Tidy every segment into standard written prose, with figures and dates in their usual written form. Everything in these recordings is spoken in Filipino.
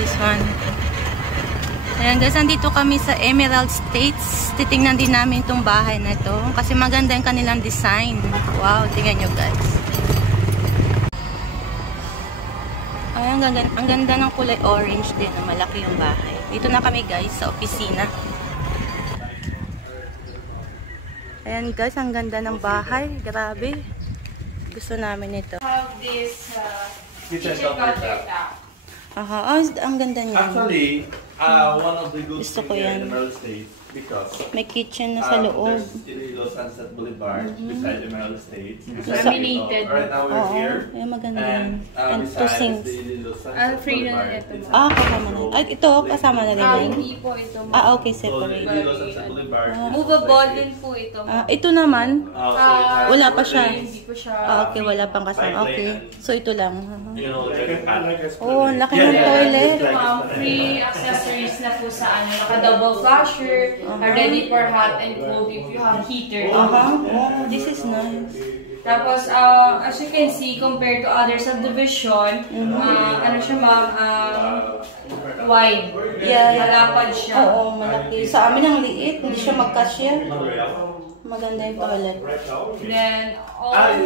this one. Ayan guys, andito kami sa Emerald States. Titingnan din namin itong bahay na ito. Kasi maganda yung kanilang design. Wow, tingnan nyo guys. Ayan, ang ganda ng kulay orange din. Malaki yung bahay. Dito na kami guys sa opisina. Ayan guys, ang ganda ng bahay. Grabe. Gusto namin ito. Have this kitchen countertop. Aha, ang ganda niya. Actually, one of the good Gusto things ko here yan. in Emerald States because May kitchen na sa loob. there's Iloilo Sunset Boulevard beside Emerald States. Laminated. Right now we're here. Ayan, maganda And yan. And two besides sinks. the Iloilo Sunset Free na Boulevard, ito. it's Kasama na. Ay, ito, kasama na rin yun. Hindi po ito. Okay, So the separate. Iloilo Sunset Boulevard. Movable din po ito. Ito naman, So it has wala pa siya. Hindi po siya. Okay, wala pang kasama. Okay, so ito lang. you know, like Oh, ang laki ng toilet. Free accessories na po sa naka-double flasher, ready for hot and cold if you have heater. Oh, this is nice. Tapos, as you can see, compared to other subdivision, ano siya ma'am, wide. Yeah. Malapad siya. Oo, malaki. Sa amin ang liit, hindi siya magkasya. Maganda yung toilet. Then, also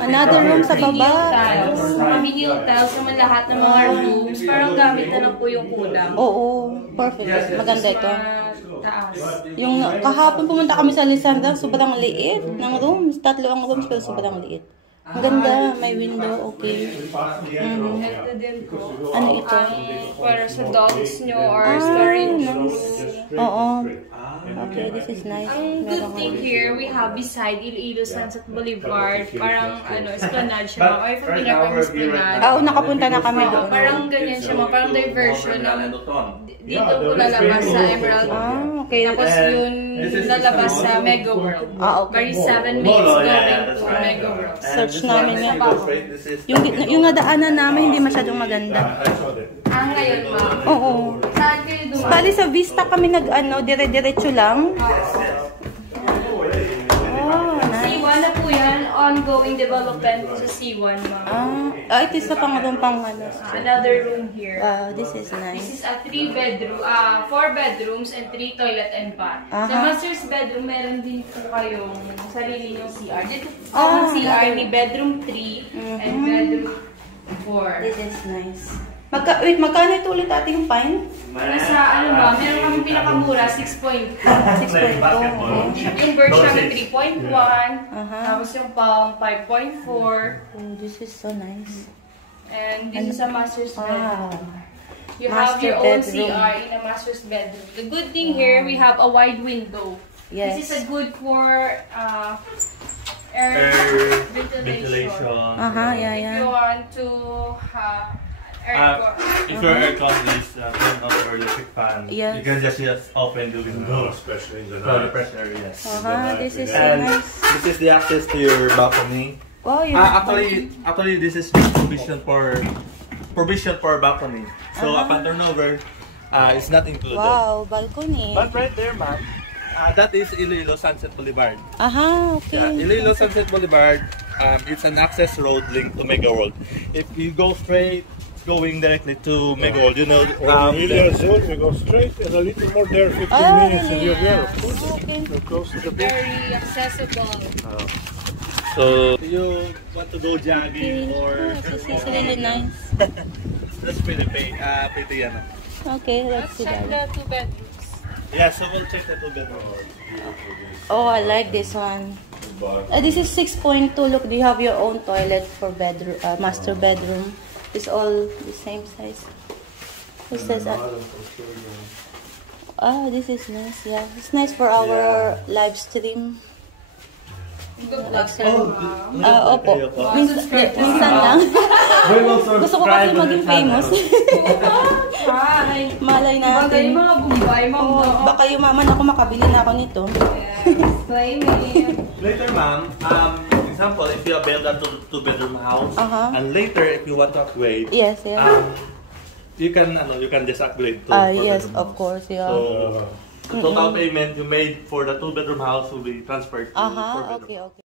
Another room sa baba. tiles. Naka-medial tiles naman lahat ng mga rooms. Parang gamit na lang po yung kulang. Oo, perfect. Maganda ito. Taas. Yung kahapon pumunta kami sa Lisandra, sobrang liit ng rooms. 3 ang rooms pero sobrang liit. Ang ganda, may window, okay. Ito din po. Ano ito? Para sa dogs nyo or storage. Oo. Okay, this is nice. Ang good thing here, we have beside Iloilo Sunset Boulevard, parang esplanade siya. Are you familiar with esplanade? Nakapunta na kami doon. Parang ganyan siya, parang diversion ng dito po lalabas sa Emerald. Okay. Tapos yun lalabas sa Mega World. Okay. Very 7 minutes going to Mega World. Search namin yan. Yung nadaanan namin hindi masyadong maganda. Ngayon ma'am. Oo. Saan kayo dumaan? Bali sa Vista kami dire-diretso lang. C1 na po yan. Ongoing development sa C1 ma'am. Ito isa pang room pang ano. Another room here. This is This nice. is a 4 bedrooms and 3 toilet and bath. Sa master's bedroom, meron din po kayong sarili yung CR. Dito ang CR ni bedroom 3 and bedroom 4. This is nice. Magkano ito ulit ating fine? Nasa meron kami pinakamura, 6.2. 6.2. Yung Berkshire 3.1. Tapos yung Palm 5.4. Oh, this is so nice. And this is a master's bedroom. You Master have your own bedroom. CR in a master's bedroom. The good thing here, we have a wide window. Yes. This is a good for air ventilation. Yeah. If you want to have if your aircon is turned on or electric fan, Yes. you can just open the window, especially in the for the night. pressure. Yes. This is so And nice. this is the access to your balcony. Wow, Actually, this is just provision for balcony. So upon turnover, it's not included. Wow, balcony. But right there, ma'am, that is Iloilo Sunset Boulevard. Okay. Yeah, Iloilo Sunset Boulevard. It's an access road linked to Mega World. If you go straight, going directly to Mega World, you know. Really soon we go straight and a little more there, 15 minutes and you're there. Okay. We're close to the beach. very accessible. So you want to go jogging or This is really nice. that's pretty ano. Okay, let's Let's see check that. the 2 bedrooms. Yeah, so we'll check the 2 bedrooms. Oh, I like this one. This is 6.2. Look, you have your own toilet for bedroom, master bedroom. It's all the same size. It says this is nice. Yeah, it's nice for our live stream. Good luck sir. Opo. Minsan lang. Gusto ko kasi maging famous. Try. Malay Bagay natin. yung mga bumbay, Baka yumaman ako, makabili na ako nito. Yes, claim it. Later, ma'am, example, if you build a 2-bedroom house, and later if you want to upgrade, Yes. you can just upgrade to Yes, 4-bedroom of house. course, yeah. So the total payment you made for the 2-bedroom house will be transferred to 4-bedroom. Okay.